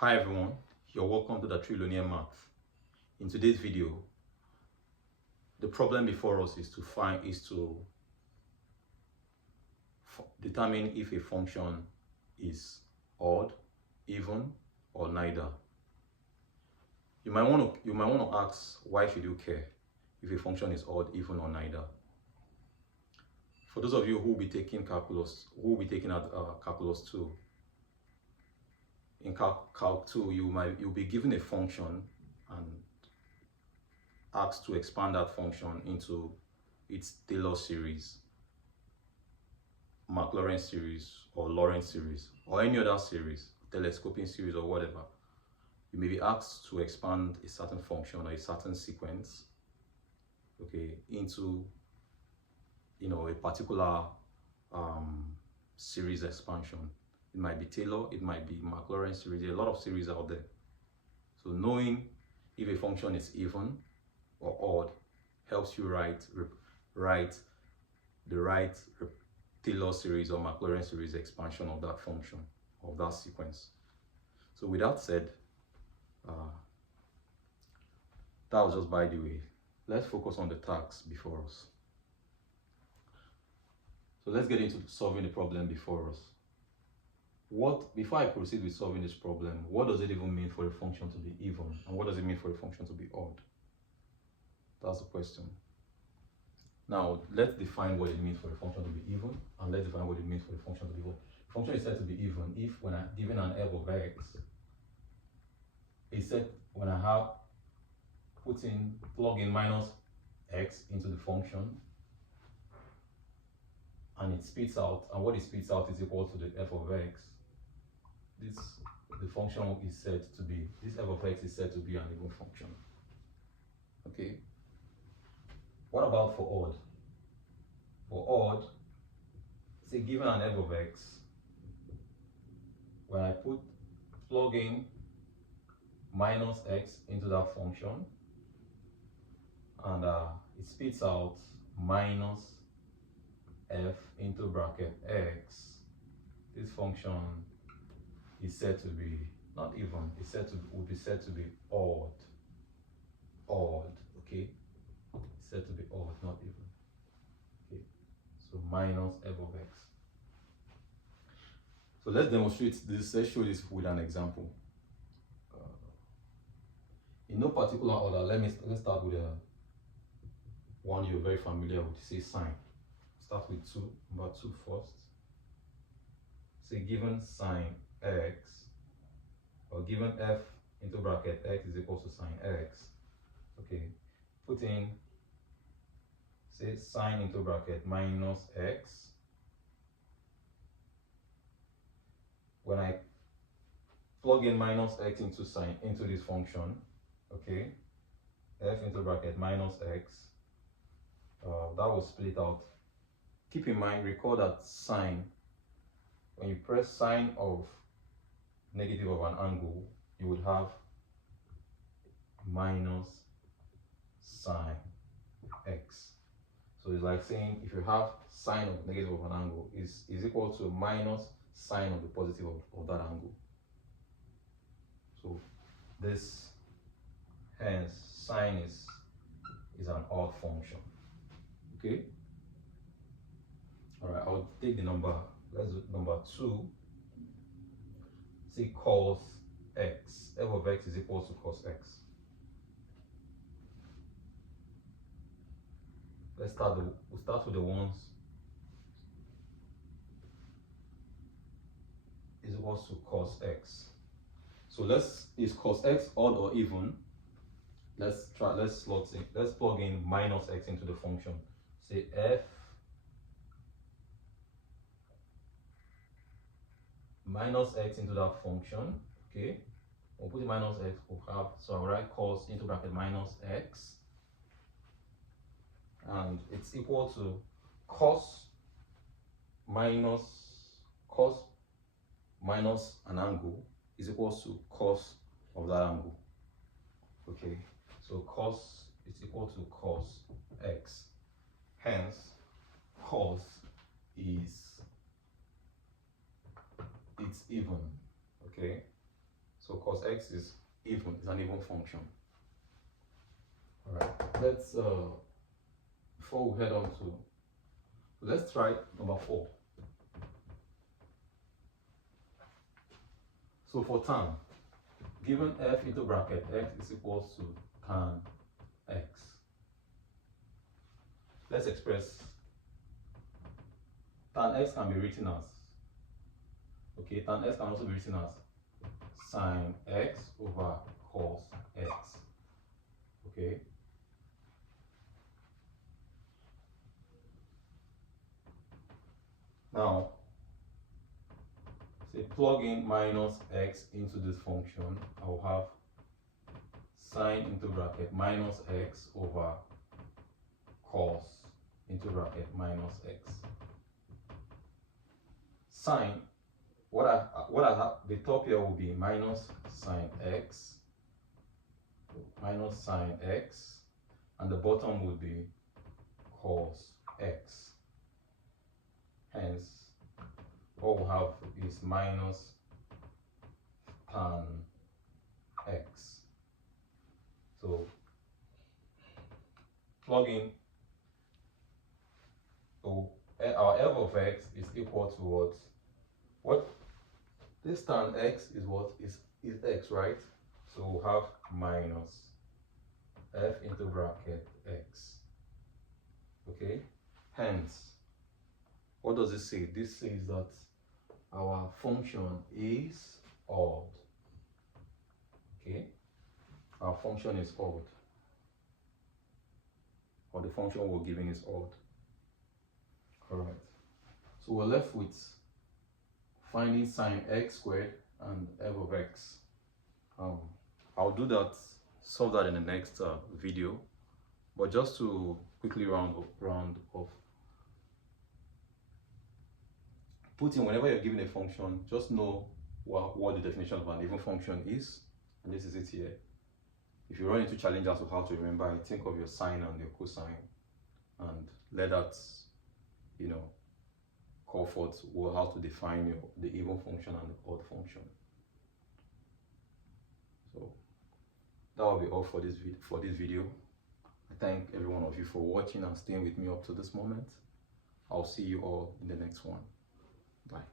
Hi everyone, you're welcome to the Trillionaire Math. In today's video, the problem before us is to determine if a function is odd, even, or neither. You might want to ask, why should you care if a function is odd, even, or neither? For those of you who will be taking calculus, calculus 2, in calc 2 you'll be given a function and asked to expand that function into its Taylor series, Maclaurin series, or Lorentz series, or any other series, telescoping series, or whatever. You may be asked to expand a certain function or a certain sequence, okay, into a particular series expansion. It might be Taylor, it might be Maclaurin series. There are a lot of series out there. So knowing if a function is even or odd helps you write the right Taylor series or Maclaurin series expansion of that function, of that sequence. So with that said, that was just by the way. Let's focus on the task before us. So let's get into solving the problem before us. Before I proceed with solving this problem, what does it even mean for a function to be even? And what does it mean for a function to be odd? That's the question. Now, let's define what it means for a function to be even, and let's define what it means for a function to be odd. A function is said to be even if, when I'm given an f of x, it's said when I have plug in minus x into the function, and it spits out, and what it spits out is equal to the f of x. The function is said to be, this f of x is said to be an even function. Okay. What about for odd? For odd, say given an f of x, when I plug in minus x into that function, and it spits out minus f into bracket x, this function is said to be not even, would be said to be odd. Okay, it's said to be odd, not even. Okay, so minus f of x. So let's demonstrate this. Let's show this with an example. In no particular order, let's start with one you're very familiar with. Say sine. Start with number 2 first. Say given sine x, or given f into bracket x is equal to sine x. Okay, put in, say, sine into bracket minus x. When I plug in minus x into this function, okay, f into bracket minus x, that will split out. Keep in mind, recall that sine, when you press sine of negative of an angle, you would have minus sine x. So it's like saying if you have sine of negative of an angle is equal to minus sine of the positive of that angle. So this, hence, sine is an odd function. Okay. All right. I'll take the number. Let's do number 2. Say cos x. F of x is equal to cos x. We'll start with the ones is equal to cos x. So is cos x odd or even? Let's plug in minus x into the function. Say f minus x into that function. Okay, we'll put the minus x, we'll have, so I'll write cos into bracket minus x, and it's equal to cos minus an angle is equal to cos of that angle. Okay, so cos is equal to cos x, hence cos it's even. Okay, So cos x is even, it's an even function. All right, let's before we head on to, let's try number 4. So for tan, given f into bracket x is equals to tan x, let's express tan x can be written as, okay, tan x can also be written as sine x over cos x, okay. Now, say plug in minus x into this function, I will have sine into bracket minus x over cos into bracket minus x. Sine, what I have, the top here will be minus sine x, and the bottom will be cos x. Hence, what we have is minus tan x. So plug in, so our f of x is equal to what this tan x is, what is x, right? So we'll have minus f into bracket x, okay. Hence, what does this say? This says that our function is odd, okay. Our function is odd, or the function we're giving is odd. All right, so we're left with finding sine x squared and f of x. I'll do that, solve that in the next video, but just to quickly round off, put in, whenever you're given a function, just know what the definition of an even function is, and this is it here. If you run into challenges as to how to remember it, think of your sine and your cosine, and let that, you know, call forth how to define the even function and the odd function. So that will be all for this video. I thank every one of you for watching and staying with me up to this moment. I'll see you all in the next one. Bye.